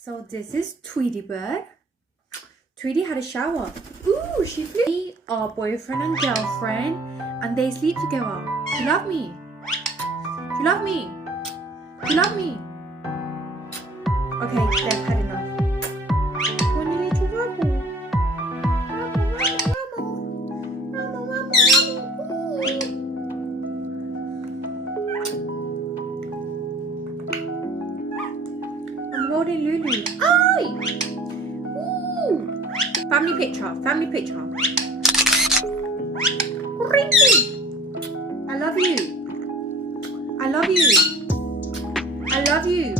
So this is Tweety Bird. Tweety had a shower. Ooh, she flew. Our boyfriend and girlfriend, and they sleep together. Do you love me? Do you love me? Do you love me? Okay, they've had enough. One little rubble. I'm holding Lulu. Oi! Ooh! Family picture. Family picture. Rinky! I love you. I love you. I love you.